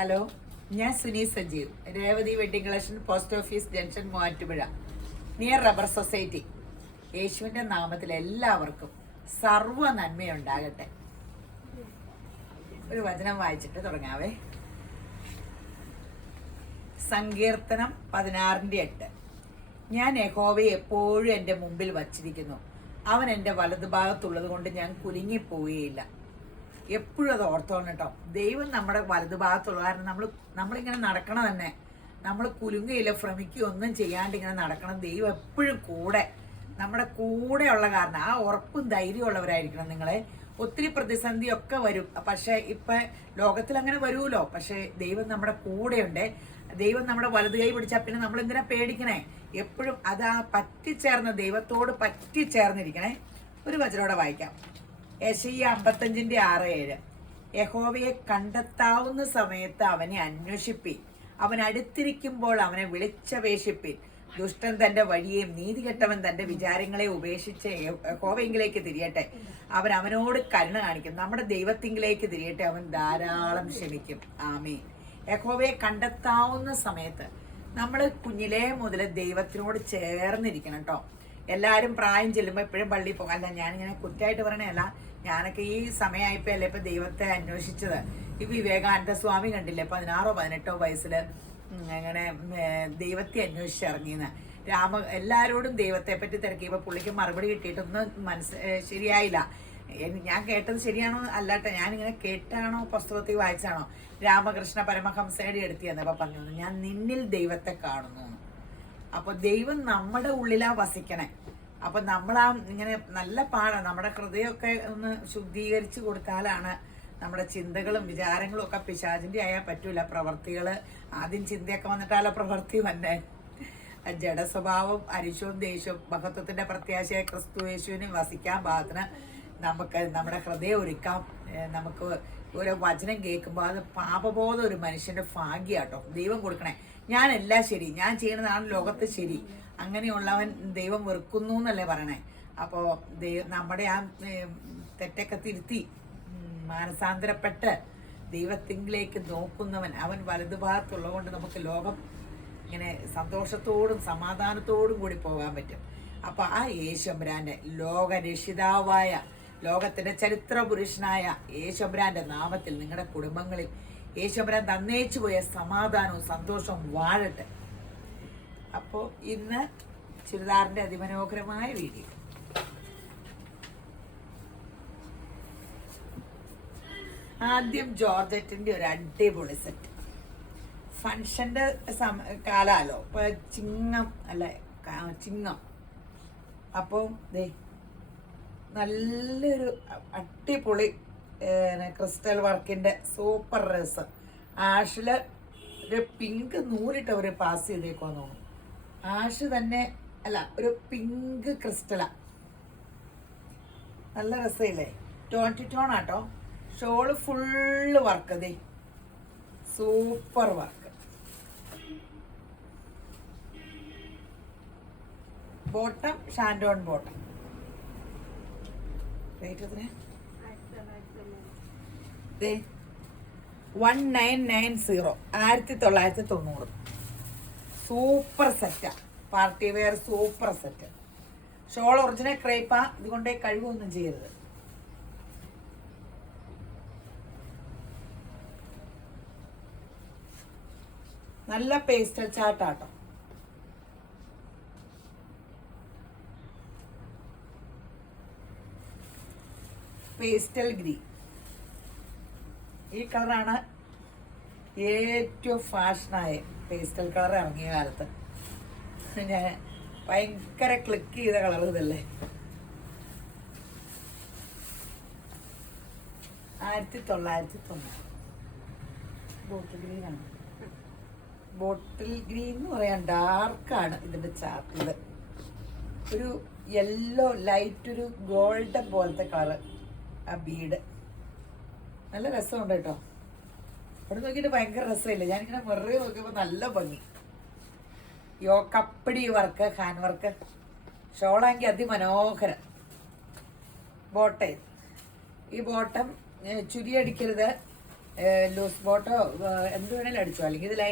Hello, ഞാൻ Suni Sajeev, Revathi wedding collection, post office junction, Muvattupuzha, near rubber society. യേശുവിൻ്റെ നാമത്തിൽ എല്ലാവർക്കും സർവ്വ നന്മയുണ്ടാകട്ടെ. ഒരു വചനം വായിച്ചിട്ട് തുടങ്ങാവേ. സങ്കീർത്തനം 16:8. ഞാൻ യഹോവയെ എപ്പോഴും എൻ്റെ മുമ്പിൽ വച്ചിരിക്കുന്നു. അവൻ എൻ്റെ വലതുഭാഗത്തുള്ളത് കൊണ്ട് ഞാൻ കുലുങ്ങിപ്പോവുകയില്ല. എപ്പോഴും അത് ഓർത്തോണം കേട്ടോ. ദൈവം നമ്മുടെ വലതുഭാഗത്തുള്ള കാരണം നമ്മളിങ്ങനെ നടക്കണം തന്നെ. നമ്മൾ കുലുങ്ങയില്ല, ഭ്രമിക്കുകയോ ഒന്നും ചെയ്യാണ്ട് ഇങ്ങനെ നടക്കണം. ദൈവം എപ്പോഴും നമ്മുടെ കൂടെയുള്ള കാരണം ആ ഉറപ്പും ധൈര്യമുള്ളവരായിരിക്കണം നിങ്ങളെ. ഒത്തിരി പ്രതിസന്ധിയൊക്കെ വരും, പക്ഷെ ഇപ്പം ലോകത്തിൽ അങ്ങനെ വരുമല്ലോ. പക്ഷെ ദൈവം നമ്മുടെ കൂടെയുണ്ട്. ദൈവം നമ്മുടെ വലതു കൈ പിടിച്ചാൽ പിന്നെ നമ്മൾ എന്തിനാ പേടിക്കണേ? എപ്പോഴും അതാ പറ്റിച്ചേർന്ന് ദൈവത്തോട് പറ്റിച്ചേർന്നിരിക്കണേ. ഒരു വചനോടെ വായിക്കാം. യെശയ്യാ 55:6-7. യഹോവയെ കണ്ടെത്താവുന്ന സമയത്ത് അവനെ അന്വേഷിപ്പിൻ, അവൻ അടുത്തിരിക്കുമ്പോൾ അവനെ വിളിച്ചപേക്ഷിപ്പിൻ. ദുഷ്ടൻ തന്റെ വഴിയെയും നീതികെട്ടവൻ തന്റെ വിചാരങ്ങളെ ഉപേക്ഷിച്ച് യഹോവയെങ്കിലേക്ക് തിരിയട്ടെ, അവൻ അവനോട് കരുണ കാണിക്കും. നമ്മുടെ ദൈവത്തിങ്കിലേക്ക് തിരിയട്ടെ, അവൻ ധാരാളം ക്ഷമിക്കും. ആമേൻ. യഹോവയെ കണ്ടെത്താവുന്ന സമയത്ത് നമ്മൾ കുഞ്ഞിലേ മുതൽ ദൈവത്തിനോട് ചേർന്നിരിക്കണം കേട്ടോ. എല്ലാവരും പ്രായം ചെല്ലുമ്പോൾ എപ്പോഴും പള്ളിയിൽ പോകാം. അല്ല, ഞാനിങ്ങനെ കുറ്റമായിട്ട് പറയണല്ല, ഞാനൊക്കെ ഈ സമയമായപ്പോൾ അല്ലേ ഇപ്പം ദൈവത്തെ അന്വേഷിച്ചത്. ഈ വിവേകാനന്ദ സ്വാമി കണ്ടില്ലേ, 16-18 വയസ്സിൽ അങ്ങനെ ദൈവത്തെ അന്വേഷിച്ചിറങ്ങിയെന്ന്. എല്ലാവരോടും ദൈവത്തെ പറ്റി തിരക്കിയപ്പോൾ പുള്ളിക്ക് മറുപടി കിട്ടിയിട്ടൊന്നും ശരിയായില്ല. ഞാൻ കേട്ടത് ശരിയാണോ അല്ലാട്ടെ, ഞാനിങ്ങനെ കേട്ടാണോ പുസ്തകത്തിൽ വായിച്ചാണോ? രാമകൃഷ്ണ പരമഹംസയുടെ എടുത്തി എന്നപ്പോൾ പറഞ്ഞു, ഞാൻ നിന്നിൽ ദൈവത്തെ കാണുന്നു. അപ്പോൾ ദൈവം നമ്മുടെ ഉള്ളിലാ വസിക്കണേ. അപ്പം നമ്മളാ ഇങ്ങനെ നല്ല പാടാണ്. നമ്മുടെ ഹൃദയമൊക്കെ ഒന്ന് ശുദ്ധീകരിച്ച് കൊടുത്താലാണ് നമ്മുടെ ചിന്തകളും വിചാരങ്ങളും ഒക്കെ പിശാചിൻ്റെ ആയാൽ പറ്റൂല. പ്രവർത്തികൾ ആദ്യം ചിന്തയൊക്കെ വന്നിട്ടാലോ പ്രവൃത്തി വന്നെ. ജഡസ്വഭാവം, അരിശവും ദേഷ്യവും മഹത്വത്തിൻ്റെ പ്രത്യാശയായ ക്രിസ്തു യേശുവിന് വസിക്കാൻ പാകത്തിന് നമുക്ക് നമ്മുടെ ഹൃദയം ഒരുക്കാം. നമുക്ക് ഓരോ വചനം കേൾക്കുമ്പോൾ അത് പാപബോധം ഒരു മനുഷ്യൻ്റെ ഭാഗ്യാട്ടോ ദൈവം കൊടുക്കണേ. ഞാനെല്ലാം ശരി, ഞാൻ ചെയ്യുന്നതാണ് ലോകത്ത് ശരി, അങ്ങനെയുള്ളവൻ ദൈവം വെറുക്കുന്നു എന്നല്ലേ പറയണേ. അപ്പോൾ നമ്മുടെ ആ തെറ്റൊക്കെ തിരുത്തി മാനസാന്തരപ്പെട്ട് ദൈവത്തിങ്കിലേക്ക് നോക്കുന്നവൻ അവൻ വലതുഭാഗത്തുള്ളത് കൊണ്ട് നമുക്ക് ലോകം ഇങ്ങനെ സന്തോഷത്തോടും സമാധാനത്തോടും കൂടി പോകാൻ പറ്റും. അപ്പോൾ ആ യേശുബ്രാൻ്റെ ലോകരക്ഷിതാവായ ലോകത്തിൻ്റെ ചരിത്ര പുരുഷനായ യേശുബ്രാൻ്റെ നാമത്തിൽ നിങ്ങളുടെ കുടുംബങ്ങളിൽ യേശുബ്രാൻ തന്നേച്ചു പോയ സമാധാനവും സന്തോഷവും വാഴട്ടെ. അപ്പോൾ ഇന്ന് ചുരിദാറിൻ്റെ അതിമനോഹരമായ വീഡിയോ. ആദ്യം ജോർജറ്റിൻ്റെ ഒരു അടിപൊളി സെറ്റ്. ഫങ്ഷൻ്റെ കാലാലോ, ഇപ്പൊ ചിങ്ങം അല്ലേ, ചിങ്ങം. അപ്പോൾ ദേ നല്ലൊരു അടിപൊളി ക്രിസ്റ്റൽ വർക്കിൻ്റെ സൂപ്പർ ഡ്രസ്. ആഷില് ഒരു പിങ്ക് നൂലിട്ട് അവർ പാസ് ചെയ്തേക്കുമെന്ന് തോന്നുന്നു. ആഷ് തന്നെ അല്ല, ഒരു പിങ്ക് ക്രിസ്റ്റലാ. നല്ല രസമില്ലേ? ടോൺ ആട്ടോ. Shawl full work. ദേ സൂപ്പർ വർക്ക്. ബോട്ടം ഷാൻഡോൺ ബോട്ടം. റേറ്റ് എത്ര? 1990. 1990. സൂപ്പർ സെറ്റാ, party wear super set. Shawl original ക്രേപ്പാ, ഇതുകൊണ്ടേ കഴിവൊന്നും ചെയ്യരുത്. നല്ല പേസ്റ്റൽ ചാട്ടാട്ടോ. പേസ്റ്റൽ ഗ്രീൻ ഈ കളറാണ് ഏറ്റവും ഫാഷനായ പേസ്റ്റൽ കളർ ഇറങ്ങിയ കാലത്ത്. ഞാൻ ഭയങ്കര ക്ലിക്ക് ചെയ്ത കളർ ഇതല്ലേ. 1990. ബോട്ടിൽ ഗ്രീനാണ്. ബോട്ടിൽ ഗ്രീൻ എന്ന് പറയാൻ ഡാർക്കാണ് ഇതിൻ്റെ ചാർട്ടിൽ. ഒരു യെല്ലോ ലൈറ്റ്, ഒരു ഗോൾഡൻ പോലത്തെ കളറ് ആ ബീഡ്. നല്ല രസമുണ്ട് കേട്ടോ. അവിടെ നോക്കിയിട്ട് ഭയങ്കര രസമില്ല. ഞാനിങ്ങനെ വെറുതെ നോക്കിയപ്പോൾ നല്ല ഭംഗി. കപ്പടി വർക്ക്, ഹാൻഡ് വർക്ക്. ഷോളാങ്കിൽ അതിമനോഹരം. ബോട്ടം, ഈ ബോട്ടം ചുരിയടിക്കരുത്, ലൂസ് ബോട്ടോ എന്ത് വേണേലും അടിച്ചോ, അല്ലെങ്കിൽ ഇത്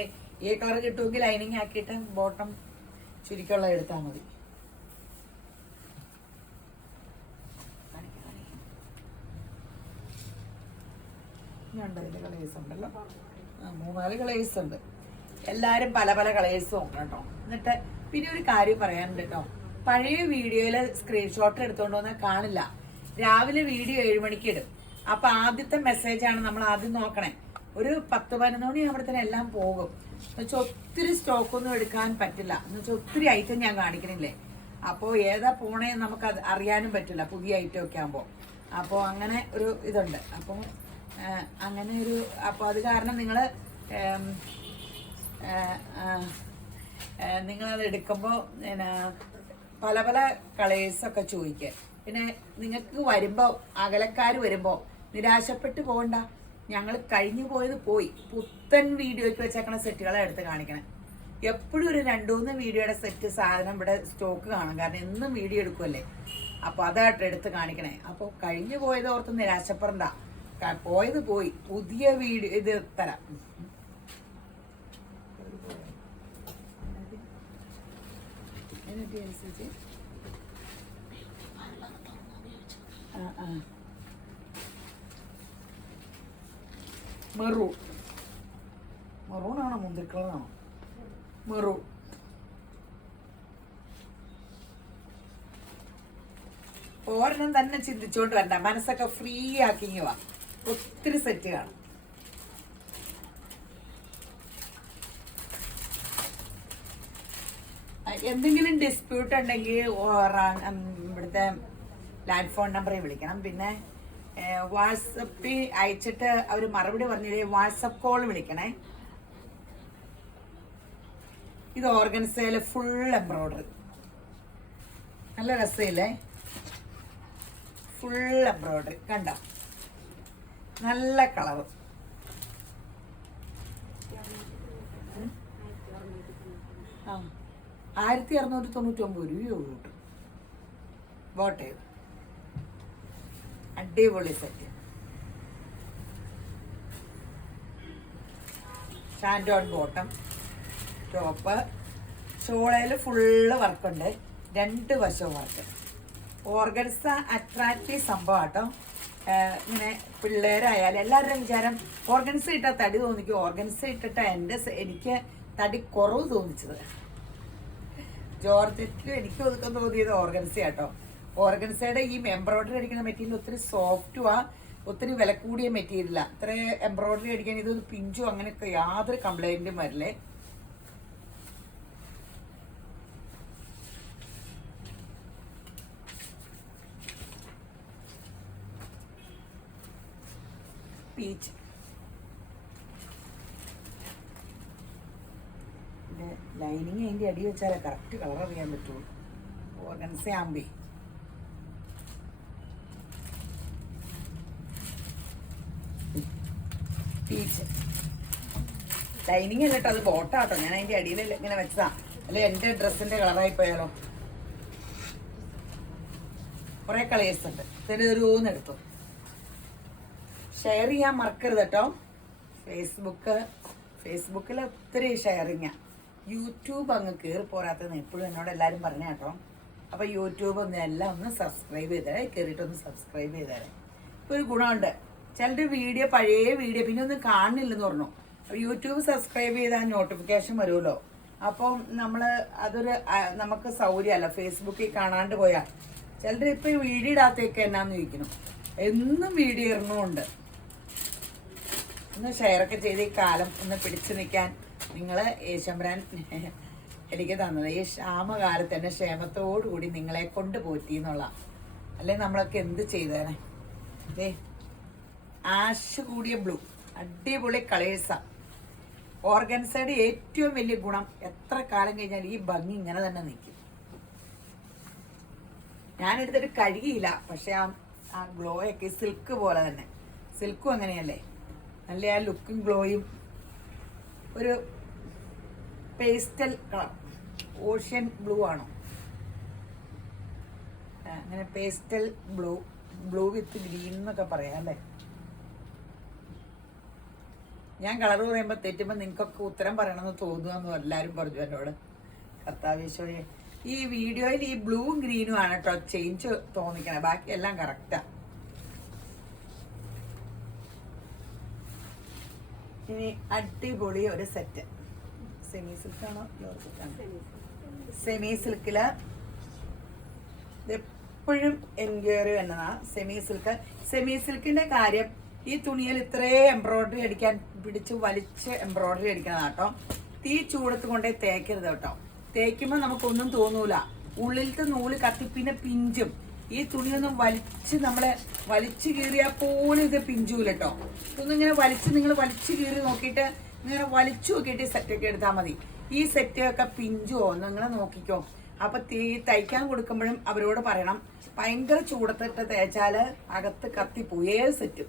ഈ കളർ കിട്ടുമെങ്കിൽ ലൈനിങ് ആക്കിയിട്ട് ബോട്ടം ചുരുക്കുള്ള എടുത്താൽ മതി. ഉണ്ട് ഇതിൻ്റെ കളേഴ്സ് ഉണ്ടല്ലോ, 3-4 കളേഴ്സ് ഉണ്ട്. എല്ലാവരും പല പല കളേഴ്സും ഉണ്ട് കേട്ടോ. എന്നിട്ട് പിന്നെ ഒരു കാര്യം പറയാനുണ്ട് കേട്ടോ, പഴയ വീഡിയോയില് സ്ക്രീൻഷോട്ട് എടുത്തോണ്ട് വന്നാൽ കാണില്ല. രാവിലെ വീഡിയോ 7 മണിക്ക് ഇടും. അപ്പൊ ആദ്യത്തെ മെസ്സേജാണ് നമ്മൾ ആദ്യം നോക്കണേ. ഒരു 10-11 മണി ആവുമ്പോഴത്തേനും എല്ലാം പോകും. എന്നുവെച്ചാൽ ഒത്തിരി സ്റ്റോക്കൊന്നും എടുക്കാൻ പറ്റില്ല. എന്നുവെച്ചാൽ ഒത്തിരി ഐറ്റം ഞാൻ കാണിക്കണില്ലേ, അപ്പോൾ ഏതാ പോണേ നമുക്ക് അത് അറിയാനും പറ്റില്ല, പുതിയ ഐറ്റം ഒക്കെ ആകുമ്പോൾ. അപ്പോൾ അങ്ങനെ ഒരു ഇതുണ്ട്. അപ്പോൾ അങ്ങനെ ഒരു, അപ്പോൾ അത് കാരണം നിങ്ങളത് എടുക്കുമ്പോൾ പല പല കളേഴ്സൊക്കെ ചോദിക്കുക. പിന്നെ നിങ്ങൾക്ക് വരുമ്പോൾ, അകലക്കാർ വരുമ്പോൾ നിരാശപ്പെട്ട് പോകണ്ട. ഞങ്ങൾ കഴിഞ്ഞു പോയത് പോയി. പുത്തൻ വീഡിയോയ്ക്ക് വെച്ചേക്കണ സെറ്റുകളെ എടുത്ത് കാണിക്കണം. എപ്പോഴും ഒരു 2-3 വീഡിയോയുടെ സെറ്റ് സാധനം ഇവിടെ സ്റ്റോക്ക് കാണും, കാരണം എന്നും വീഡിയോ എടുക്കുമല്ലേ. അപ്പോൾ അതായിട്ട് എടുത്ത് കാണിക്കണേ. അപ്പോൾ കഴിഞ്ഞു പോയത് ഓർത്ത് നിരാശപ്പെടണ്ട, പോയത് പോയി. പുതിയ വീഡിയോ ഇത് തരാം. മെറൂണാണോ മുന്തിരി കളറാണോ? മെറൂൺ. ഒരെണ്ണം തന്നെ ചിന്തിച്ചുകൊണ്ട് വരണ്ട, മനസ്സൊക്കെ ഫ്രീ ആക്കിങ്ങി വാ. ഒത്തിരി സെറ്റ് കാണും. എന്തെങ്കിലും ഡിസ്പ്യൂട്ട് ഉണ്ടെങ്കിൽ ഇവിടുത്തെ ലാൻഡ് ഫോൺ നമ്പറിൽ വിളിക്കണം. പിന്നെ വാട്സപ്പിൽ അയച്ചിട്ട് അവർ മറുപടി പറഞ്ഞില്ലേ, വാട്സപ്പ് കോൾ വിളിക്കണേ. ഇത് ഓർഗൻസയില് ഫുൾ എംബ്രോയിഡറി, നല്ല രസമില്ലേ? ഫുൾ എംബ്രോയിഡറി കണ്ട, നല്ല കളർ. ആ 1699 രൂപയോ കിട്ടും. ബോട്ടെ അടിപൊളി സെറ്റ്. ഷാൻഡോൺ ബോട്ടം, ടോപ്പ്, ഷോളയിൽ ഫുള്ള് വർക്കുണ്ട്, 2 വശവും വർക്ക്. ഓർഗൻസ അട്രാക്റ്റീവ് സംഭവം കേട്ടോ. ഇങ്ങനെ പിള്ളേരായാലും എല്ലാവരുടെയും വിചാരം ഓർഗൻസ ഇട്ടാൽ തടി തോന്നിക്കും. ഓർഗൻസ ഇട്ടിട്ട് എനിക്ക് തടി കുറവ് തോന്നിച്ചത്. ജോർജറ്റിലും എനിക്ക് ഒതുക്കം തോന്നിയത് ഓർഗൻസ കേട്ടോ. ഓർഗൻസയുടെ ഈ എംബ്രോയിഡറി അടിക്കുന്ന മെറ്റീരിയൽ ഒത്തിരി സോഫ്റ്റുവാ, ഒത്തിരി വില കൂടിയ മെറ്റീരിയലാ. അത്ര എംബ്രോയിഡറി അടിക്കാൻ ഇത് പിഞ്ചോ അങ്ങനെയൊക്കെ യാതൊരു കംപ്ലൈന്റും വരില്ലേ. പീച്ച് ലൈനിങ് അതിൻ്റെ അടി വെച്ചാലേ കറക്റ്റ് കളർ അറിയാൻ പറ്റുള്ളൂ. ഓർഗൻസ ആമ്പി പീച്ച് ലൈനിങ് അല്ല കേട്ടോ, അത് ബോട്ടാട്ടോ. ഞാൻ അതിൻ്റെ അടിയിൽ ഇങ്ങനെ വെച്ചതാ, അല്ലെ എൻ്റെ ഡ്രസ്സിൻ്റെ കളറായി പോയാലോ. കുറേ കളേഴ്സ് ഉണ്ട്, ഓരോന്നെടുത്തു. ഷെയർ ചെയ്യാൻ മറക്കരുത് കേട്ടോ. ഫേസ്ബുക്കിൽ ഒത്തിരി ഷെയറിങ്ങാ. യൂട്യൂബ് അങ്ങ് കയറി പോരാത്തതെന്ന് എപ്പോഴും എന്നോട് എല്ലാവരും പറഞ്ഞ കേട്ടോ. അപ്പോൾ യൂട്യൂബ് എല്ലാം ഒന്ന് സബ്സ്ക്രൈബ് ചെയ്തേരെ, കയറിയിട്ടൊന്ന് സബ്സ്ക്രൈബ് ചെയ്തേരെ. ഇപ്പോൾ ഒരു ഗുണമുണ്ട്, ചിലർ വീഡിയോ പഴയ വീഡിയോ പിന്നെ ഒന്നും കാണുന്നില്ലെന്ന് പറഞ്ഞു. അപ്പോൾ യൂട്യൂബ് സബ്സ്ക്രൈബ് ചെയ്താൽ നോട്ടിഫിക്കേഷൻ വരുമല്ലോ. അപ്പം അതൊരു നമുക്ക് സൗകര്യമല്ല. ഫേസ്ബുക്കിൽ കാണാണ്ട് പോയാൽ ചിലർ ഇപ്പോൾ വീഡിയോ ഇടാത്തേക്ക് എന്നാന്ന് ചോദിക്കണം. എന്നും വീഡിയോ ഇടണമുണ്ട്. ഒന്ന് ഷെയറൊക്കെ ചെയ്ത് ഈ കാലം ഒന്ന് പിടിച്ചു നിൽക്കാൻ നിങ്ങൾ യേശുമ്പരാൻ എനിക്ക് തന്നത്. ഈ ക്ഷാമകാലത്ത് തന്നെ ക്ഷേമത്തോടുകൂടി നിങ്ങളെ കൊണ്ട് പോറ്റി എന്നുള്ള, അല്ലെ നമ്മളൊക്കെ എന്ത് ചെയ്തേനെ. അതെ, ആഷ് കൂടിയ ബ്ലൂ, അടിപൊളി കളേഴ്സാണ്. ഓർഗൻസയുടെ ഏറ്റവും വലിയ ഗുണം, എത്ര കാലം കഴിഞ്ഞാൽ ഈ ഭംഗി ഇങ്ങനെ തന്നെ നിൽക്കും. ഞാനെടുത്തിട്ട് കഴുകിയില്ല, പക്ഷെ ആ ഗ്ലോയൊക്കെ സിൽക്ക് പോലെ തന്നെ. സിൽക്കും അങ്ങനെയല്ലേ, നല്ല ആ ലുക്കും ഗ്ലോയും. ഒരു പേസ്റ്റൽ കളർ, ഓഷ്യൻ ബ്ലൂ ആണോ, അങ്ങനെ പേസ്റ്റൽ ബ്ലൂ വിത്ത് ഗ്രീൻ എന്നൊക്കെ പറയാം അല്ലേ. ഞാൻ കളർ പറയുമ്പോൾ തെറ്റുമ്പോൾ നിങ്ങൾക്കൊക്കെ ഉത്തരം പറയണമെന്ന് തോന്നുന്നു എല്ലാവരും പറഞ്ഞു എന്നോട്. കർത്താവേശ്വരേ, ഈ വീഡിയോയിൽ ഈ ബ്ലൂവും ഗ്രീനും ആണ് കേട്ടോ ചേഞ്ച് തോന്നിക്കണേ, ബാക്കി എല്ലാം കറക്റ്റാ. ഇനി അടിപൊളി ഒരു സെറ്റ് സെമി സിൽക്കാണോ സെമി സിൽക്കില് എപ്പോഴും എൻക്വയറി എന്നതാ സെമി സിൽക്ക്. സെമി സിൽക്കിന്റെ കാര്യം ഈ തുണിയിൽ ഇത്രയും എംബ്രോയിഡറി അടിക്കാൻ പിടിച്ച് വലിച്ച് എംബ്രോയിഡറി അടിക്കണതാട്ടോ. തീ ചൂടത്ത് കൊണ്ടേ തേക്കരുത് കേട്ടോ. തേക്കുമ്പോൾ നമുക്കൊന്നും തോന്നൂല, ഉള്ളിലത്തെ നൂല് കത്തി പിന്നെ പിഞ്ചും. ഈ തുണിയൊന്നും നമ്മളെ വലിച്ചു കീറിയാൽ പോലും ഇത് പിഞ്ചൂല കേട്ടോ. ഇതൊന്നും ഇങ്ങനെ നിങ്ങൾ വലിച്ചു കീറി നോക്കിയിട്ട് ഇങ്ങനെ വലിച്ചു നോക്കിയിട്ട് ഈ സെറ്റൊക്കെ എടുത്താൽ മതി. ഈ സെറ്റൊക്കെ പിഞ്ചുവോ നിങ്ങൾ നോക്കിക്കോ. അപ്പൊ തയ്ക്കാൻ കൊടുക്കുമ്പോഴും അവരോട് പറയണം, ഭയങ്കര ചൂടത്തിട്ട് തേച്ചാല് അകത്ത് കത്തിപ്പോയി. ഏത് സെറ്റും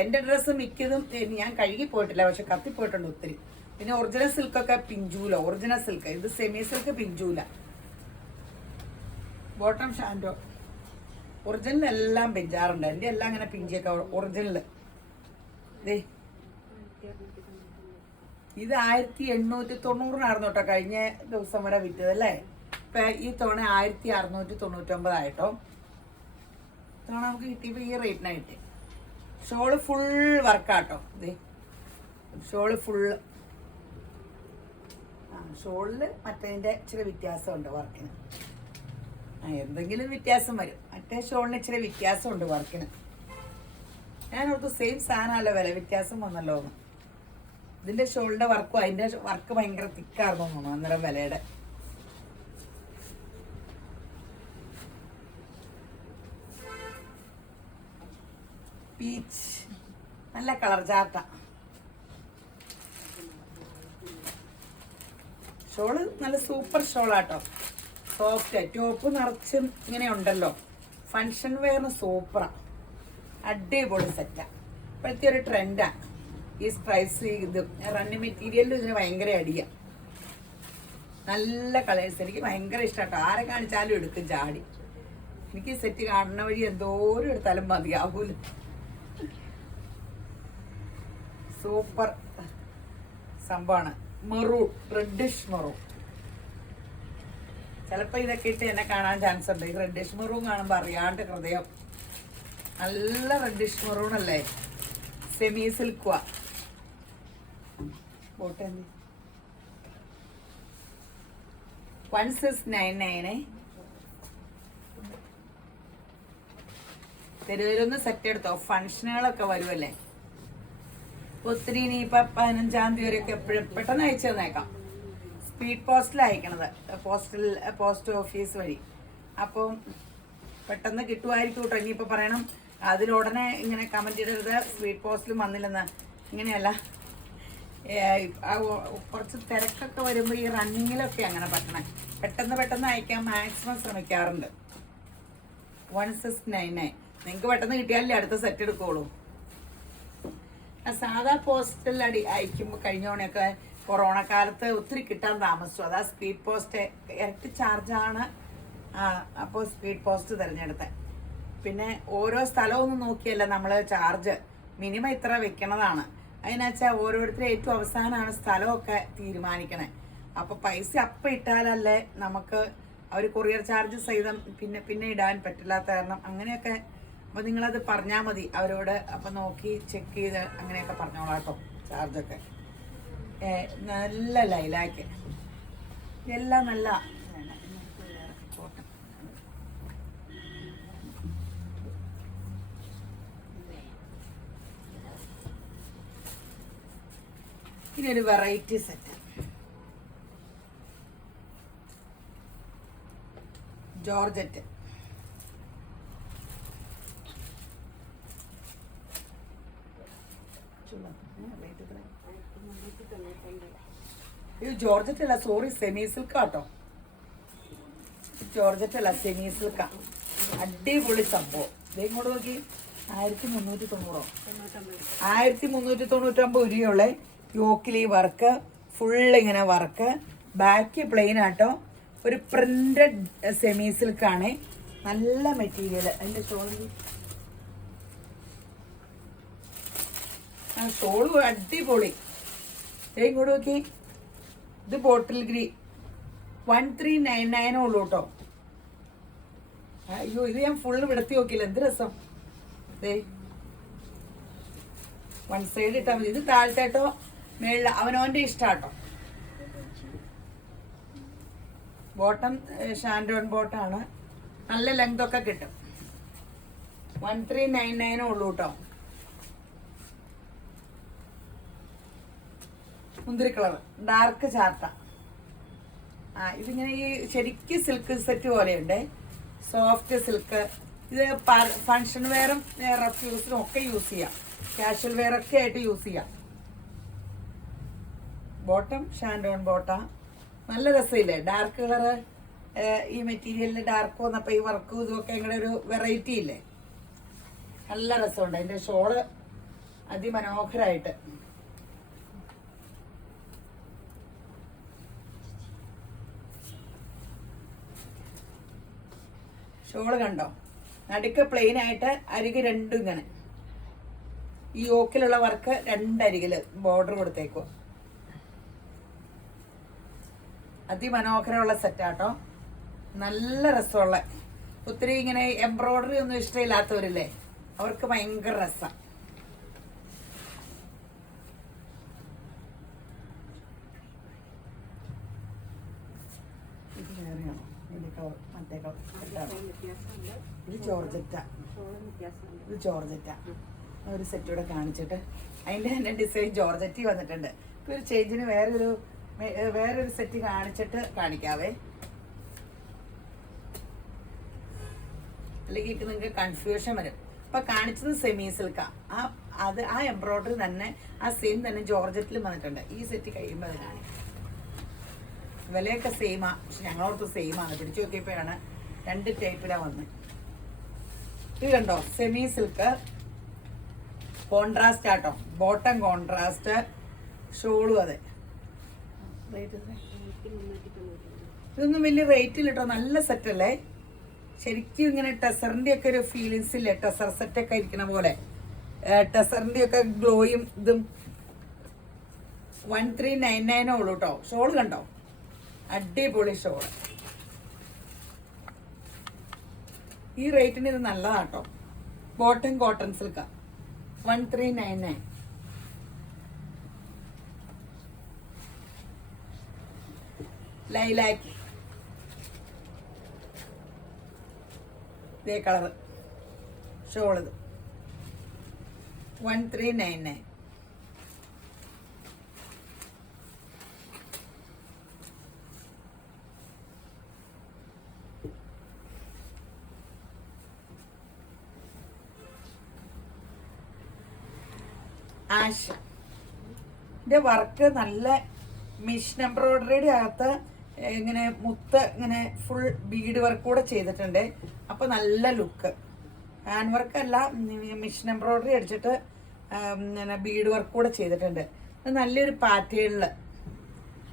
എന്റെ ഡ്രസ്സ് മിക്കതും ഞാൻ കഴുകി പോയിട്ടില്ല, പക്ഷെ കത്തിപ്പോയിട്ടുണ്ട് ഒത്തിരി. പിന്നെ ഒറിജിനൽ സിൽക്കൊക്കെ പിഞ്ചൂല, ഒറിജിനൽ സിൽക്ക്. ഇത് സെമി സിൽക്ക് പിഞ്ചൂല. ബോട്ടം ഷാൻഡോ ഒറിജിനൽ എല്ലാം പിഞ്ചാറുണ്ട്. എൻ്റെ എല്ലാം അങ്ങനെ പിഞ്ചിയൊക്കെ ഒറിജിനല്. ഇത് 1890 കേട്ടോ കഴിഞ്ഞ ദിവസം വരെ വിറ്റത് അല്ലേ. ഇപ്പൊ ഈ തവണ 1699 ആയിട്ടോ. തവണ നമുക്ക് കിട്ടിയപ്പോ ഈ റേറ്റിനാ കിട്ടി. ഷോള് ഫുൾ വർക്കാട്ടോ. ഷോള് ഫുള്ള് ഷോളില് മറ്റേതിന്റെ ഇച്ചിരി വ്യത്യാസമുണ്ട് വർക്കിന്. എന്തെങ്കിലും വ്യത്യാസം വരും. മറ്റേ ഷോളിന് ഇച്ചിരി വ്യത്യാസമുണ്ട് വർക്കിന്. ഞാനോർത്ത് സെയിം സാധനമല്ല, വില വ്യത്യാസം വന്നല്ലോ എന്ന്. ഇതിന്റെ ഷോളിന്റെ വർക്കും അതിന്റെ വർക്ക് ഭയങ്കര തിക്കായിരുന്നു തോന്നുന്നു അന്നേരം വിലയുടെ. പീച്ച് നല്ല കളർ ചാർട്ട. ഷോള് നല്ല സൂപ്പർ ഷോളാട്ടോ. സോഫ്റ്റ് ടോപ്പ് നിറച്ചും ഇങ്ങനെ ഉണ്ടല്ലോ. ഫങ്ഷൻ വെയറിന് സൂപ്പറാ, അടിപൊളി സെറ്റാ. ഇപ്പോഴത്തെ ഒരു ട്രെൻഡാ ഈ സ്ട്രൈപ്സ്. ഇത് റണ്ണിങ് മെറ്റീരിയലിലും ഇതിന് ഭയങ്കര അടിയാ. നല്ല കളേഴ്സ് എനിക്ക് ഭയങ്കര ഇഷ്ടാട്ടോ. ആരെ കാണിച്ചാലും എടുക്കും ചാടി. എനിക്ക് സെറ്റ് കാണുന്ന വഴി എന്തോരം എടുത്താലും മതിയാവൂല. സൂപ്പർ സംഭവമാണ്. Maroon, reddish maroon. ചിലപ്പോ ഇതൊക്കെ ഇട്ട് എന്നെ കാണാൻ ചാൻസ് ഉണ്ട്. ഈ റെഡിഷ് മെറൂൺ കാണുമ്പോ അറിയാണ്ട് ഹൃദയം. നല്ല റെഡിഷ് മെറൂൺ അല്ലേ. സെമി സിൽക്കുവാ. ബോട്ടെ 1699. തെരുവിലൊന്ന് സെറ്റ് എടുത്തോ, ഫങ്ഷനുകളൊക്കെ വരുമല്ലേ. ഒത്തിരി ഇനി ഇപ്പൊ 15-ാം തീയതി വരെയൊക്കെ എപ്പോഴും പെട്ടെന്ന് അയച്ചു തന്നേക്കാം. സ്പീഡ് പോസ്റ്റിൽ അയക്കണത്, പോസ്റ്റ് ഓഫീസ് വഴി. അപ്പം പെട്ടെന്ന് കിട്ടുമായിരിക്കും കേട്ടോ. ഇനിയിപ്പോ പറയണം അതിലുടനെ ഇങ്ങനെ കമന്റ് ചെയ്തത് സ്പീഡ് പോസ്റ്റിലും വന്നില്ലെന്ന്. ഇങ്ങനെയല്ല, കുറച്ച് തിരക്കൊക്കെ വരുമ്പോൾ ഈ റണ്ണിങ്ങിലൊക്കെ അങ്ങനെ പറ്റണേ. പെട്ടെന്ന് അയക്കാൻ മാക്സിമം ശ്രമിക്കാറുണ്ട്. 1699. നിങ്ങൾക്ക് പെട്ടെന്ന് കിട്ടിയാലല്ലേ അടുത്ത സെറ്റ് എടുക്കുള്ളൂ. സാധാ പോസ്റ്റൽ അയക്കുമ്പോൾ കഴിഞ്ഞോണൊക്കെ കൊറോണ കാലത്ത് ഒത്തിരി കിട്ടാൻ താമസിച്ചു. അതാ സ്പീഡ് പോസ്റ്റ് ഇരട്ടി ചാർജാണ്. അപ്പോൾ സ്പീഡ് പോസ്റ്റ് തിരഞ്ഞെടുത്തത്. പിന്നെ ഓരോ സ്ഥലമൊന്നും നോക്കിയല്ല നമ്മൾ ചാർജ് മിനിമം ഇത്ര വെക്കണതാണ്. അതിനാച്ചാൽ ഓരോരുത്തരും ഏറ്റവും അവസാനമാണ് സ്ഥലമൊക്കെ തീരുമാനിക്കണേ. അപ്പൊ പൈസ അപ്പം ഇട്ടാലല്ലേ നമുക്ക് അവർ കൊറിയർ ചാർജ് സഹിതം പിന്നെ ഇടാൻ പറ്റില്ലാത്ത കാരണം അങ്ങനെയൊക്കെ. അപ്പൊ നിങ്ങളത് പറഞ്ഞാൽ മതി അവരോട്. അപ്പൊ നോക്കി ചെക്ക് ചെയ്ത് അങ്ങനെയൊക്കെ പറഞ്ഞോളാട്ടോ ചാർജൊക്കെ. നല്ല ലൈലാക്ക് എല്ലാം നല്ല. ഇനി ഒരു വെറൈറ്റി സെറ്റ് ജോർജറ്റ്. ഇത് ജോർജറ്റ് അല്ല, സോറി, സെമി സിൽക്കാട്ടോ. ജോർജറ്റ് അല്ല, സെമി സിൽക്കാ. അടിപൊളി സംഭവം. ഇതേങ്ങോട്ട് നോക്കി. 1390. 1399 രൂപയുള്ള യോക്കിലി വർക്ക്, ഫുൾ ഇങ്ങനെ വർക്ക്. ബാക്ക് പ്ലെയിൻ ആട്ടോ. ഒരു പ്രിന്റഡ് സെമി സിൽക്കാണ്. നല്ല മെറ്റീരിയൽ. അതിന്റെ ഷോൾ ആ ഷോള് അടിപൊളി. ഇങ്ങോട്ട് നോക്കി, ഇത് ബോട്ടിൽ ഗ്രീൻ 1399 ഉള്ളൂ കേട്ടോ. അയ്യോ, ഇത് ഞാൻ ഫുള്ള് വിടത്തി നോക്കില്ല, എന്ത് രസം. വൺ സൈഡ് ഇട്ടാൽ മതി. ഇത് താഴ്ത്തേട്ടോ മേളിൽ അവനവന്റെ ഇഷ്ടാട്ടോ. ബോട്ടം ഷാൻഡോൺ ബോട്ടാണ്, നല്ല ലെങ്ത് ഒക്കെ കിട്ടും. 1399 ഉള്ളൂ കേട്ടോ. മുന്തിരി കളർ ഡാർക്ക് ചാർട്ട. ഇതിങ്ങനെ ഈ ശരിക്കും സിൽക്ക് സെറ്റ് പോലെയുണ്ട്, സോഫ്റ്റ് സിൽക്ക്. ഇത് ഫങ്ഷൻ വെയറും റഫ് യൂസിനും ഒക്കെ യൂസ് ചെയ്യാം, കാഷ്വൽ വെയർ ഒക്കെ ആയിട്ട് യൂസ് ചെയ്യാം. ബോട്ടം ഷാൻഡോൺ ബോട്ട, നല്ല രസമില്ലേ ഡാർക്ക് കളറ്. ഈ മെറ്റീരിയലിൽ ഡാർക്ക് വന്നപ്പോൾ ഈ വർക്കും ഇതൊക്കെ ഇങ്ങനെ ഒരു വെറൈറ്റി ഇല്ലേ, നല്ല രസമുണ്ട്. അതിന്റെ ഷോള് അതിമനോഹരായിട്ട്. ഷോള് കണ്ടോ, നടുക്ക് പ്ലെയിൻ ആയിട്ട് അരികെ രണ്ടും ഇങ്ങനെ ഈ ഓക്കിലുള്ള വർക്ക് രണ്ടരികില് ബോർഡർ കൊടുത്തേക്കോ. അതിമനോഹരമുള്ള സെറ്റാട്ടോ, നല്ല രസമുള്ള. ഒത്തിരി ഇങ്ങനെ എംബ്രോയിഡറി ഒന്നും ഇഷ്ടമില്ലാത്തവരില്ലേ, അവർക്ക് ഭയങ്കര രസം. ഇത് വേറെയാണോ മറ്റേ ഇത് ജോർജറ്റ. ഇത് ജോർജറ്റ. ഒരു സെറ്റ് കൂടെ കാണിച്ചിട്ട് അതിൻ്റെ തന്നെ ഡിസൈൻ ജോർജറ്റി വന്നിട്ടുണ്ട്. ഇപ്പൊ ഒരു ചേഞ്ചിന് വേറൊരു സെറ്റ് കാണിച്ചിട്ട് കാണിക്കാവേ, അല്ലെങ്കിൽ നിങ്ങൾക്ക് കൺഫ്യൂഷൻ വരും. ഇപ്പൊ കാണിച്ചത് സെമി സിൽക്കാ, ആ എംബ്രോയിഡറി തന്നെ ആ സെയിം തന്നെ ജോർജറ്റിലും വന്നിട്ടുണ്ട്. ഈ സെറ്റ് കഴിയുമ്പോൾ അത് കാണിക്കും. വിലയൊക്കെ സെയിമാ, പക്ഷെ ഞങ്ങളോടത്ത് സെയിമാണ്. പിടിച്ചു നോക്കിയപ്പോഴാണ് രണ്ട് ടൈപ്പിലാണ് വന്നത്. ഇത് കണ്ടോ, സെമി സിൽക്ക് കോൺട്രാസ്റ്റ് ആട്ടോ, ബോട്ടം കോൺട്രാസ്റ്റ്, ഷോളും അതെ. ഇതൊന്നും വലിയ റേറ്റില്ല കേട്ടോ, നല്ല സെറ്റല്ലേ. ശരിക്കും ഇങ്ങനെ ടെസറിന്റെ ഒക്കെ ഒരു ഫീലിങ്സ് ഇല്ലേ, ടെസർ സെറ്റ് ഒക്കെ ഇരിക്കണ പോലെ. ടെസറിന്റെ ഒക്കെ ഗ്ലോയും ഇതും. 1399 ഉള്ളൂ കേട്ടോ. ഷോള് കണ്ടോ, അടിപൊളി ഷോള്. ഈ റേറ്റിന് ഇത് നല്ലതാട്ടോ. Bottom cotton സിൽക്ക 1399. ലൈലാക്ക് ഇതേ കളറ് ഷോളത് 1399. ആഷ് ഇതിന്റെ വർക്ക് നല്ല മിഷൻ എംബ്രോയിഡറിയുടെ അകത്ത് ഇങ്ങനെ മുത്ത് ഇങ്ങനെ ഫുൾ ബീഡ് വർക്ക് കൂടെ ചെയ്തിട്ടുണ്ട്. അപ്പൊ നല്ല ലുക്ക്. ഹാൻഡ് വർക്ക് അല്ല, മിഷൻ എംബ്രോയിഡറി അടിച്ചിട്ട് ബീഡ് വർക്ക് കൂടെ ചെയ്തിട്ടുണ്ട്. നല്ലൊരു പാറ്റേണില്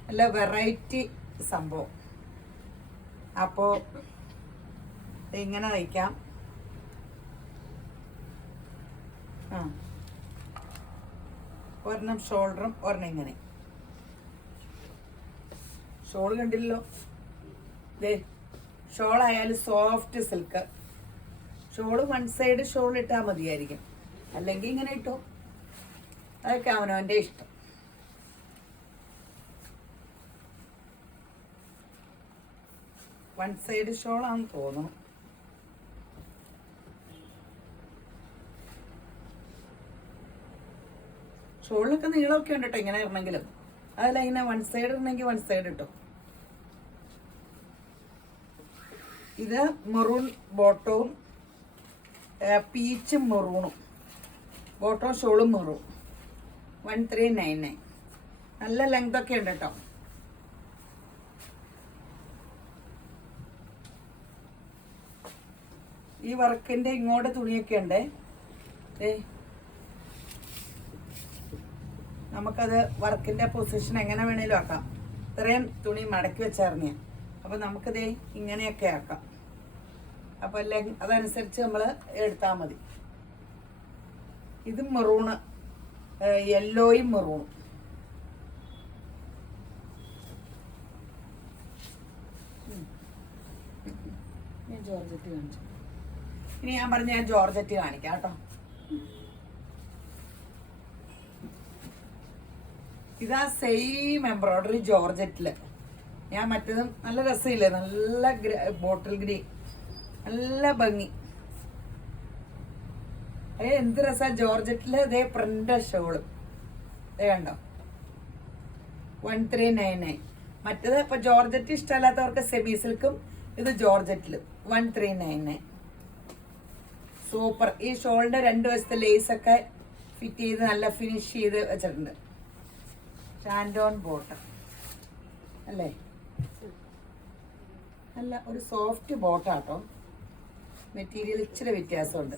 നല്ല വെറൈറ്റി സംഭവം. അപ്പോ ഇങ്ങനെ തയ്ക്കാം. ഒരെണ്ണം ഷോൾഡറും ഒരെണ്ണം ഇങ്ങനെ. ഷോൾ കണ്ടില്ലല്ലോ, ദേ ഷോളായാലും soft silk. Shawl one side shawl ഇട്ടാൽ മതിയായിരിക്കും, അല്ലെങ്കിൽ ഇങ്ങനെ ഇട്ടോ, അതൊക്കെ അവനവൻ്റെ ഇഷ്ടം. വൺ സൈഡ് ഷോളാണെന്ന് തോന്നുന്നു. ഷോളിലൊക്കെ നീളമൊക്കെ ഉണ്ട് കേട്ടോ, ഇങ്ങനെ ഇടണമെങ്കിലും. അതല്ല ഇങ്ങനെ വൺ സൈഡ് ഇടണമെങ്കിൽ വൺ സൈഡ് ഇട്ടോ. ഇത് മെറൂൺ ബോട്ടവും പീച്ചും മെറൂണും. ബോട്ടോ ഷോളും മെറൂൺ 1399. നല്ല ലെങ്ത് ഒക്കെ ഉണ്ട് കേട്ടോ. ഈ വർക്കിന്റെ ഇങ്ങോട്ട് തുണിയൊക്കെ ഉണ്ട്. നമുക്കത് വർക്കിന്റെ പൊസിഷൻ എങ്ങനെ വേണേലും ആക്കാം. ഇത്രയും തുണി മടക്കി വെച്ചറിഞ്ഞ, അപ്പൊ നമുക്കിത് ഇങ്ങനെയൊക്കെ ആക്കാം. അപ്പൊ അതനുസരിച്ച് നമ്മൾ എടുത്താൽ മതി. ഇത് മെറൂണ് യെല്ലോയും മെറൂണും. ജോർജറ്റ് കാണിച്ചു. ഇനി ഞാൻ പറഞ്ഞ ഞാൻ ജോർജറ്റ് കാണിക്കാം കേട്ടോ. ഇതാ സെയിം എംബ്രോയിഡറി ജോർജറ്റില്. ഞാൻ മറ്റേതും നല്ല രസമില്ലേ, നല്ല ബോട്ടിൽ ഗ്രീൻ, നല്ല ഭംഗി. എന്ത് രസാ ജോർജറ്റില്. ഇതേ പ്രിന്റ് ഷോള് കണ്ടോ, 1399. മറ്റേത് ഇപ്പൊ ജോർജറ്റ് ഇഷ്ടമല്ലാത്തവർക്ക് സെമി സിൽക്കും ഇത് ജോർജറ്റിലും 1399. സൂപ്പർ. ഈ ഷോളിന്റെ 2 വശത്തെ ലേസ് ഒക്കെ ഫിറ്റ് ചെയ്ത് നല്ല ഫിനിഷ് ചെയ്ത് വെച്ചിട്ടുണ്ട്. ഷാൻഡോൺ ബോട്ടം അല്ലേ, നല്ല ഒരു സോഫ്റ്റ് ബോട്ടാട്ടോ. മെറ്റീരിയൽ ഇച്ചിരി വ്യത്യാസമുണ്ട്.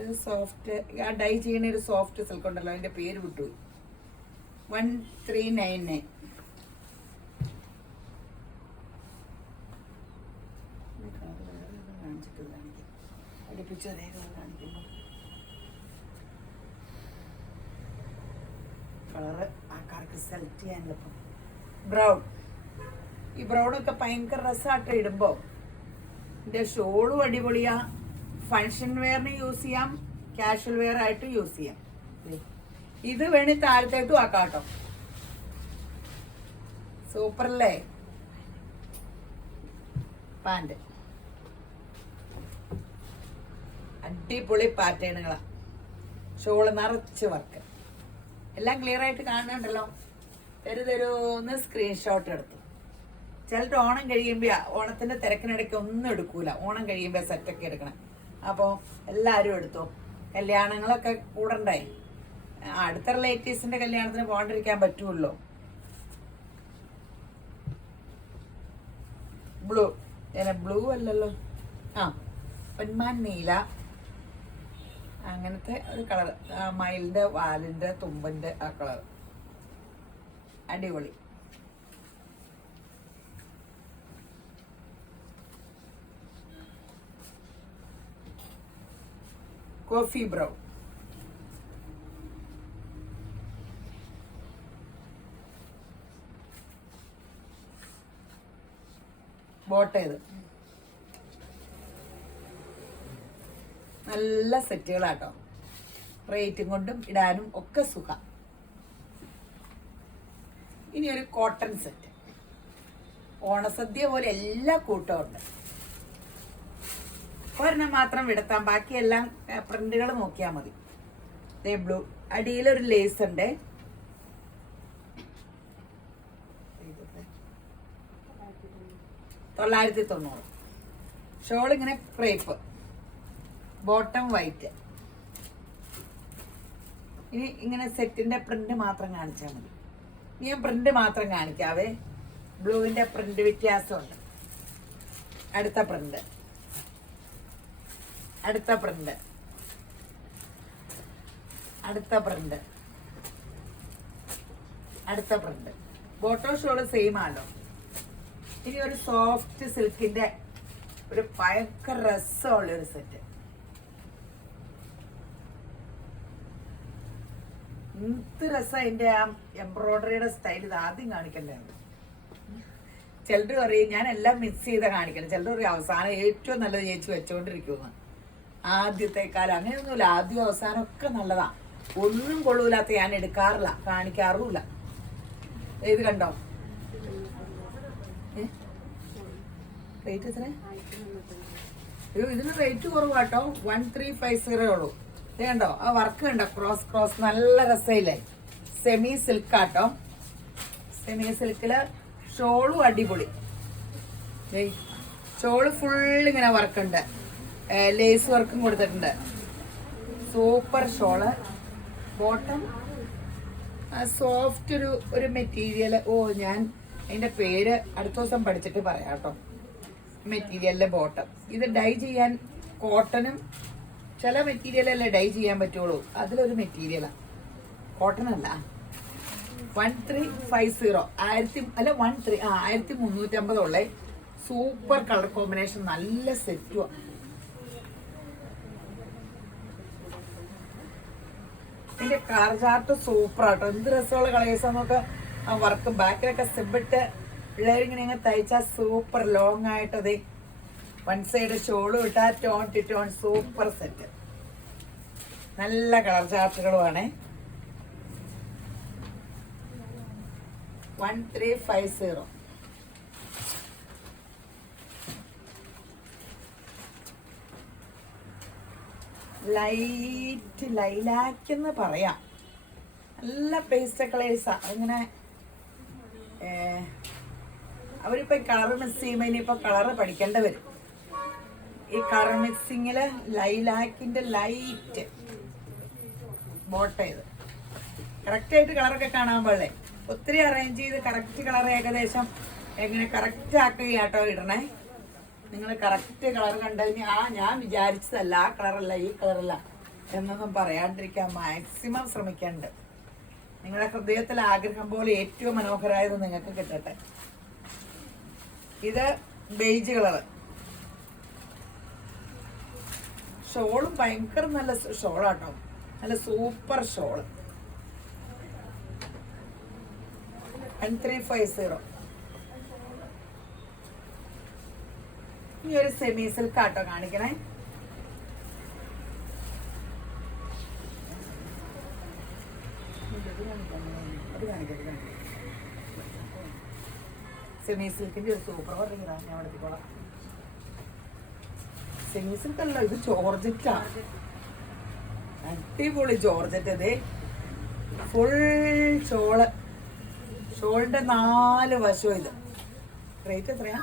ഇത് സോഫ്റ്റ്, ആ ഡൈ ചെയ്യണ ഒരു സോഫ്റ്റ് സിൽക്ക് ഉണ്ടല്ലോ, അതിന്റെ പേര് വിട്ടുപോയി. 1399. അടുപ്പിച്ച് അതേ കാണിക്കുമ്പോൾ കളറ് ആൾക്കാർക്ക് സെലക്ട് ചെയ്യാനില്ല. ബ്രൗൺ, ഈ ബ്രൗണൊക്കെ ഭയങ്കര രസമായിട്ട് ഇടുമ്പോ. ഇതിന്റെ ഷോളും അടിപൊളിയാ. ഫങ്ഷൻ വെയറിന് യൂസ് ചെയ്യാം, കാഷ്വൽ വെയർ ആയിട്ട് യൂസ് ചെയ്യാം. ഇത് വേണി താഴത്തേട്ടും ആക്കാട്ടോ. സൂപ്പറല്ലേ. പാന്റ് അടിപൊളി പാറ്റേണുകളാ. ഷോള് നിറച്ച് വർക്ക്. എല്ലാം ക്ലിയർ ആയിട്ട് കാണുന്നുണ്ടല്ലോ. തരുതരൂന്ന് സ്ക്രീൻഷോട്ട് എടുത്തു. ചിലർ ഓണം കഴിയുമ്പോ, ഓണത്തിന്റെ തിരക്കിനിടയ്ക്ക് ഒന്നും എടുക്കൂല, ഓണം കഴിയുമ്പോ സെറ്റൊക്കെ എടുക്കണം. അപ്പോൾ എല്ലാവരും എടുത്തോ. കല്യാണങ്ങളൊക്കെ കൂടണ്ടേ, അടുത്ത റിലേറ്റീവ്സിന്റെ കല്യാണത്തിന് പോകാണ്ടിരിക്കാൻ പറ്റുമല്ലോ. ബ്ലൂ, ബ്ലൂ അല്ലല്ലോ, പൊന്മാൻ നീല, അങ്ങനത്തെ ഒരു കളർ. മയിലിന്റെ വാലിന്റെ തുമ്പിന്റെ ആ കളർ അടിപൊളി. കോഫി ബ്രൗൺ, ബോട്ടേത്. നല്ല സെറ്റുകളാട്ടോ. റേറ്റും കൊണ്ടും ഇടാനും ഒക്കെ സുഖം. ഇനി ഒരു കോട്ടൺ സെറ്റ്. ഓണസദ്യ പോലെ എല്ലാ കൂട്ടവും ഉണ്ട്. ഒരെണ്ണം മാത്രം വിടത്താം, ബാക്കിയെല്ലാം പ്രിന്റുകൾ നോക്കിയാൽ മതി. ദേ ബ്ലൂ, അടിയിലൊരു ലേസ് ഉണ്ട്. $990. ഷോൾ ഇങ്ങനെ ക്രേപ്പ്, ബോട്ടം വൈറ്റ്. ഇനി ഇങ്ങനെ സെറ്റിന്റെ പ്രിന്റ് മാത്രം കാണിച്ചാൽ മതി. ഇനി ഞാൻ പ്രിന്റ് മാത്രം കാണിക്കാവേ. ബ്ലൂവിന്റെ പ്രിന്റ് വ്യത്യാസമുണ്ട്. അടുത്ത പ്രിന്റ്, അടുത്ത പ്രിന്റ്, അടുത്ത പ്രിന്റ്, അടുത്ത പ്രിന്റ്. ബോട്ടോ ഷോള് സെയിം ആണല്ലോ. ഇനി ഒരു സോഫ്റ്റ് സിൽക്കിന്റെ ഒരു ഭയങ്കര രസമുള്ള ഒരു സെറ്റ്. എന്ത് രസം അതിന്റെ ആ എംബ്രോയിഡറിയുടെ സ്റ്റൈൽ. ഇത് ആദ്യം കാണിക്കണ്ടേ. ചിലർ പറയും ഞാൻ എല്ലാം മിക്സ് ചെയ്താ കാണിക്കണം. ചിലർ പറയും അവസാനം ഏറ്റവും നല്ലത് ചേച്ചി വെച്ചോണ്ടിരിക്കുന്നു. ആദ്യത്തെക്കാലം അങ്ങനെയൊന്നുമില്ല. ആദ്യം അവസാനം ഒക്കെ നല്ലതാ. ഒന്നും കൊള്ളൂലാത്ത ഞാൻ എടുക്കാറില്ല, കാണിക്കാറുമില്ല. ഇത് കണ്ടോ, റേറ്റ് എത്ര? ഇതിന് റേറ്റ് കുറവാട്ടോ, 1350 ഉള്ളൂ. ഇത് കണ്ടോ, ആ വർക്ക് കണ്ടോ, ക്രോസ് ക്രോസ്, നല്ല രസമില്ലേ. സെമി സിൽക്ക് ആട്ടോ. സെമി സിൽക്കില് ഷോളും അടിപൊളി. ഷോള് ഫുൾ ഇങ്ങനെ വർക്കുണ്ട്, ലേസ് വർക്കും കൊടുത്തിട്ടുണ്ട്. Super shawl. ബോട്ടം സോഫ്റ്റ് ഒരു മെറ്റീരിയൽ. ഞാൻ അതിന്റെ പേര് അടുത്ത ദിവസം പഠിച്ചിട്ട് പറയാം കേട്ടോ. മെറ്റീരിയലിന്റെ ബോട്ടം. ഇത് ഡൈ ചെയ്യാൻ കോട്ടണും ചില മെറ്റീരിയലല്ലേ ഡൈ ചെയ്യാൻ പറ്റുള്ളൂ. അതിലൊരു മെറ്റീരിയലാണ്, കോട്ടൺ അല്ല. 1350, 1350 ഉള്ളേ. സൂപ്പർ കളർ കോമ്പിനേഷൻ, നല്ല സെറ്റുവാ. ഇതിന്റെ കളർ ചാർട്ട് സൂപ്പർ ആട്ടോ. എന്ത് രസമുള്ള കളേഴ്സ് നമുക്ക് ആ വർക്കും ബാക്കിലൊക്കെ സിബിട്ട് പിള്ളേരിങ്ങനെ അങ്ങ് തയ്ച്ചാൽ സൂപ്പർ ലോങ് ആയിട്ട് അതെ വൺ സൈഡ് ഷോളും ഇട്ടാ tone to tone super set. നല്ല കളർ ചാർട്ടുകളുമാണ്. 1350. ലൈറ്റ് ലൈലാക്ക് എന്ന് പറയാം. നല്ല പേസ്റ്റ് കളേഴ്സാ. അങ്ങനെ അവരിപ്പോ കളർ മിക്സ് ചെയ്യുമ്പോൾ ഇനിയിപ്പോൾ കളറ് പഠിക്കേണ്ടി വരും. ഈ കളർ മിക്സിങ്ങില് ലൈലാക്കിന്റെ ലൈറ്റ് ബോട്ട ഇത് കറക്റ്റായിട്ട് കളറൊക്കെ കാണാൻ പാടില്ലേ. ഒത്തിരി അറേഞ്ച് ചെയ്ത് കറക്റ്റ് കളർ ഏകദേശം എങ്ങനെ കറക്റ്റ് ആക്കുകയാട്ടോ ഇടണേ. നിങ്ങൾ കറക്റ്റ് കളർ കണ്ടു കഴിഞ്ഞാൽ ഞാൻ വിചാരിച്ചതല്ല, ആ കളറല്ല ഈ കളറല്ല എന്നൊന്നും പറയാണ്ടിരിക്കാൻ മാക്സിമം ശ്രമിക്കാനുണ്ട്. നിങ്ങളുടെ ഹൃദയത്തിൽ ആഗ്രഹം പോലെ ഏറ്റവും മനോഹരമായത് നിങ്ങൾക്ക് കിട്ടട്ടെ. ഇത് ബേജ് കളറ്. ഷോളും ഭയങ്കര നല്ല ഷോളാട്ടോ, നല്ല സൂപ്പർ ഷോള്. 1350. ഈ ഒരു സെമി സിൽക്ക് ആട്ടോ കാണിക്കണേ. സെമി സിൽക്കിന്റെ ഒരു സൂപ്പർ പറഞ്ഞാ ഞാൻ എടുത്തിക്കോളാം. സെമി സിൽക്ക് അല്ല, ഇത് ജോർജറ്റാ. അടിപൊളി ജോർജറ്റ്. അതെ ഫുൾ ഷോള്. ഷോളിന്റെ 4 വശവും ഇത്. റേറ്റ് എത്രയാ?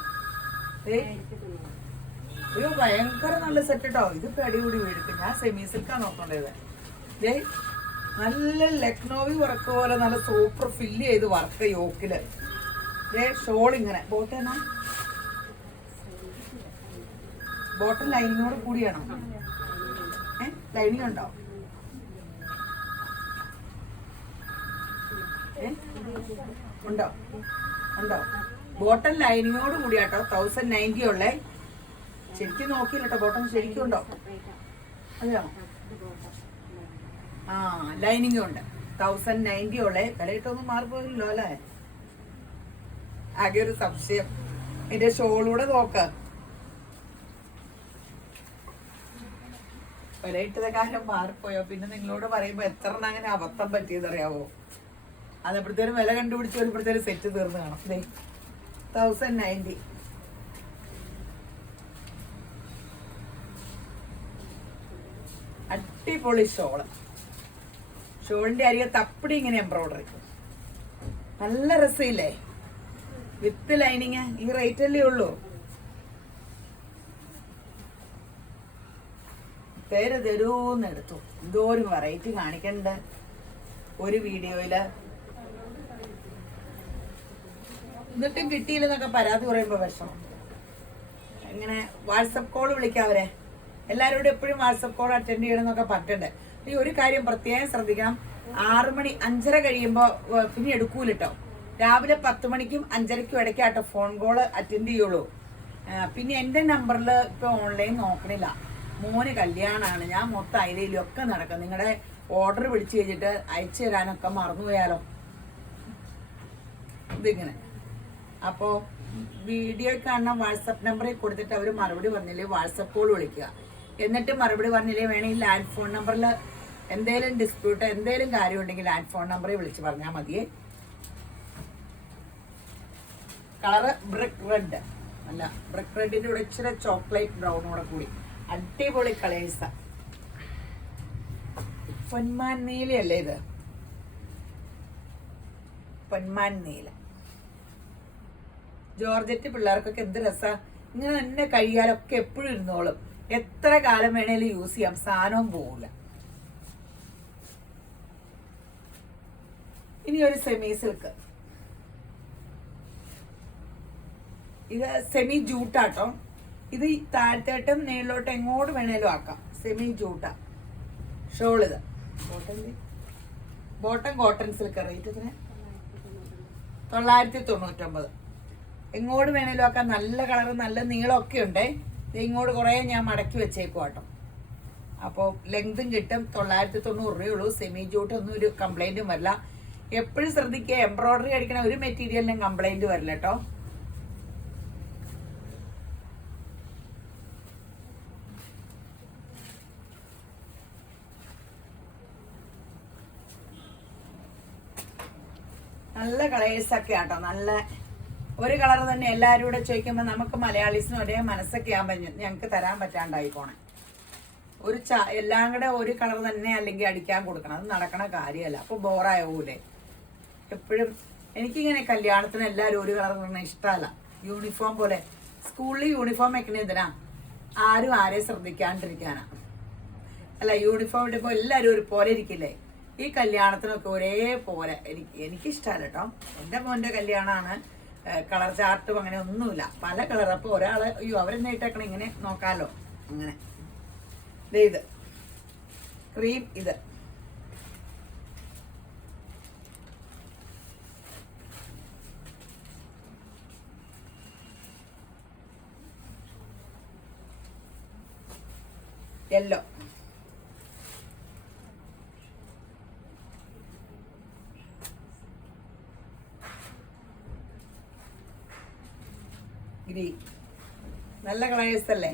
അയ്യോ ഭയങ്കര നല്ല സെറ്റ് കേട്ടോ. ഇത് അടിപൊളി മേടിക്കും. ഞാൻ സെമി സിൽക്കാ നോക്കേണ്ടത്. നല്ല ലക്നോവി വർക്ക് പോലെ നല്ല സൂപ്പർ ഫില്ല് ചെയ്ത് വർക്ക് യോക്കില്. ഷോൾ ഇങ്ങനെ ബോട്ടനാ, ബോട്ടം ലൈനിങ്ങോട് കൂടിയാണോ? ലൈനിങ് ഉണ്ടോ? ഉണ്ടോ ഉണ്ടോ? ബോട്ടം ലൈനിങ്ങോട് കൂടിയാട്ടോ. 1090 ഉള്ളേ. ശരിക്കും നോക്കിയില്ല കേട്ടോ, ബോട്ടം ശരിക്കും ഉണ്ടോ? അതെയോ? ആ ലൈനിങ് ഉണ്ട്. 1090 ഉള്ളേ. വിലയിട്ടൊന്നും മാറിപ്പോയില്ലോ അല്ലേ? ആകെ ഒരു സംശയം. എന്റെ ഷോളൂടെ നോക്ക. വിലയിട്ടത് കാര്യം മാറിപ്പോയോ? പിന്നെ നിങ്ങളോട് പറയുമ്പോ എത്ര അങ്ങനെ അബദ്ധം പറ്റിയതറിയാവോ? അതെപ്പോഴത്തേനും വില കണ്ടുപിടിച്ച് വരുമ്പോഴത്തേനും സെറ്റ് തീർന്ന് കാണാം. 1090. അടിപൊളി ഷോള്. ഷോളിന്റെ അരികെ തപ്പടി ഇങ്ങനെ എംബ്രോയിഡറി. നല്ല രസമില്ലേ? With lining. ഈ റേറ്റ് അല്ലേ ഉള്ളൂ. പേര് തരൂന്ന് എടുത്തു. എന്തോരം വെറൈറ്റി കാണിക്കണ്ട ഒരു വീഡിയോയില്. എന്നിട്ടും കിട്ടിയില്ലെന്നൊക്കെ പരാതി പറയുമ്പോ വിഷമം. ഇങ്ങനെ വാട്സപ്പ് കോൾ വിളിക്കാവരെ. എല്ലാവരോടും എപ്പോഴും വാട്സപ്പ് കോൾ അറ്റൻഡ് ചെയ്യണമെന്നൊക്കെ പറഞ്ഞിട്ടുണ്ട്. ഈ ഒരു കാര്യം പ്രത്യേകം ശ്രദ്ധിക്കണം. 6 മണി 5:30 കഴിയുമ്പോ പിന്നെ എടുക്കൂലട്ടോ. രാവിലെ 10 മണിക്കും 5:30ക്കും ഇടയ്ക്കാട്ടോ ഫോൺ കോൾ അറ്റൻഡ് ചെയ്യുള്ളൂ. പിന്നെ എന്റെ നമ്പറിൽ ഇപ്പൊ ഓൺലൈൻ നോക്കണില്ല. മോന് കല്യാണമാണ്. ഞാൻ മൊത്തം ഐഡിയയിലും ഒക്കെ നടക്കും. നിങ്ങളുടെ ഓർഡർ പിടിച്ചു കഴിഞ്ഞിട്ട് അയച്ചു തരാനൊക്കെ മറന്നുപോയാലോ? ഇതിങ്ങനെ. അപ്പോ വീഡിയോ കാണുന്ന വാട്സപ്പ് നമ്പറിൽ കൊടുത്തിട്ട് അവർ മറുപടി പറഞ്ഞില്ലേ വാട്സപ്പ് കോൾ വിളിക്കുക. എന്നിട്ട് മറുപടി പറഞ്ഞില്ലേ വേണമെങ്കിൽ ലാൻഡ് ഫോൺ നമ്പറിൽ എന്തേലും ഡിസ്പ്യൂട്ട് എന്തേലും കാര്യം ഉണ്ടെങ്കിൽ ലാൻഡ് ഫോൺ നമ്പറിൽ വിളിച്ച് പറഞ്ഞാൽ മതിയേ. കളറ് ബ്രിക്ക് റെഡ് അല്ല, ബ്രിക്ക് റെഡിന്റെ കൂടെ ഇച്ചിരി ചോക്ലേറ്റ് ബ്രൗണോടെ കൂടി അടിപൊളി കളേഴ്സാ. പൊന്മാൻ നീലയല്ലേ ഇത്? പൊന്മാൻ നീല ജോർജറ്റ്. പിള്ളേർക്കൊക്കെ എന്ത് രസാ. ഇങ്ങനെ തന്നെ കഴിയാലൊക്കെ എപ്പോഴും ഇരുന്നോളും. എത്ര കാലം വേണേലും യൂസ് ചെയ്യാം. സാധനവും പോവില്ല. ഇനി ഒരു സെമി സിൽക്ക്. ഇത് സെമി ജൂട്ടാട്ടോ. ഇത് താഴത്തോട്ടും മേളിലോട്ടും എങ്ങോട്ട് വേണേലും ആക്കാം. സെമി ജൂട്ട. ഷോൾ ഇത് ബോട്ടം കോട്ടൺ സിൽക്ക്. റേറ്റ് എത്ര? 999. എങ്ങോട്ട് വേണേലും ആക്കാം. നല്ല കളറ് നല്ല നീളമൊക്കെ ഉണ്ടേ. ഇങ്ങോട്ട് കുറേ ഞാൻ മടക്കി വെച്ചേക്കും കേട്ടോ. അപ്പോൾ ലെങ്തും കിട്ടും. 990 രൂപയുള്ളൂ. സെമി ജൂട്ടൊന്നും ഒരു കംപ്ലൈൻറ്റും വരില്ല. എപ്പോഴും ശ്രദ്ധിക്കുക, എംബ്രോയിഡറി അടിക്കണ ഒരു മെറ്റീരിയലിനും കംപ്ലൈൻറ്റ് വരില്ല കേട്ടോ. നല്ല കളേഴ്സൊക്കെ ആട്ടോ. നല്ല ഒരു കളർ തന്നെ എല്ലാവരും കൂടെ ചോദിക്കുമ്പോൾ നമുക്ക് മലയാളീസിന് ഒരേ മനസ്സൊക്കെ ആകുമ്പോൾ ഞങ്ങൾക്ക് തരാൻ പറ്റാണ്ടായി പോണേ. എല്ലാം കൂടെ ഒരു കളർ തന്നെ അല്ലെങ്കിൽ അടിക്കാൻ കൊടുക്കണം. അത് നടക്കണ കാര്യമല്ല. അപ്പോൾ ബോറായൂലേ. എപ്പോഴും എനിക്കിങ്ങനെ കല്യാണത്തിന് എല്ലാവരും ഒരു കളർ പറഞ്ഞാൽ ഇഷ്ടമല്ല. യൂണിഫോം പോലെ സ്കൂളിൽ യൂണിഫോം വെക്കണ എന്തിനാ? ആരും ആരെയും ശ്രദ്ധിക്കാണ്ടിരിക്കാനാ. അല്ല, യൂണിഫോം ഇടുമ്പോൾ എല്ലാവരും ഒരു പോലെ ഇരിക്കില്ലേ? ഈ കല്യാണത്തിനൊക്കെ ഒരേപോലെ എനിക്കിഷ്ടമല്ല കേട്ടോ. എൻ്റെ മോൻ്റെ കല്യാണമാണ്. കളർ ചാർട്ടും അങ്ങനെ ഒന്നുമില്ല, പല കളർ. അപ്പോൾ ഒരാൾ അയ്യോ അവരെന്നെ ഇട്ടേക്കണം ഇങ്ങനെ നോക്കാമല്ലോ. അങ്ങനെ ഇത് ക്രീം, ഇത് യെല്ലോ, ഗ്രീൻ. നല്ല കളേഴ്സ് അല്ലേ?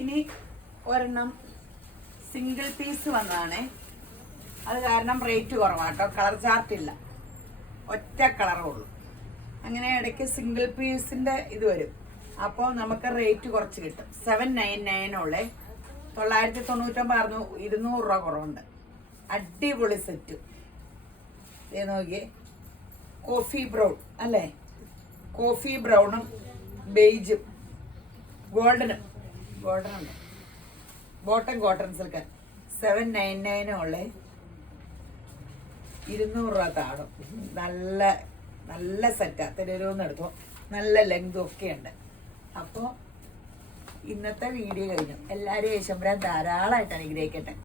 ഇനി ഒരെണ്ണം സിംഗിൾ പീസ് വന്നതാണേ. അത് കാരണം റേറ്റ് കുറവാട്ടോ. കളർ ചാർട്ടില്ല, ഒറ്റ കളറേ ഉള്ളൂ. അങ്ങനെ ഇടയ്ക്ക് സിംഗിൾ പീസിൻ്റെ ഇത് വരും. അപ്പോൾ നമുക്ക് റേറ്റ് കുറച്ച് കിട്ടും. 799 ഉള്ളേ. 999 200 രൂപ കുറവുണ്ട്. അടിപൊളി സെറ്റ്. ഇത് നോക്കിയേ, കോഫി ബ്രൗൺ അല്ലേ? കോഫി ബ്രൗണും ബേജും ഗോൾഡനുണ്ട്. ബോട്ടം കോട്ടൺ സിൽക്ക് 799 ഉള്ളേ. 200 രൂപ താടും. നല്ല നല്ല സെറ്റാ. തിരൂന്ന് എടുത്തോ. നല്ല ലെങ്തും ഒക്കെ ഉണ്ട്. അപ്പോൾ ഇന്നത്തെ വീഡിയോ കഴിഞ്ഞു. എല്ലാവരും യേശുമ്പരാൻ ധാരാളമായിട്ട് അനുഗ്രഹിക്കട്ടെ.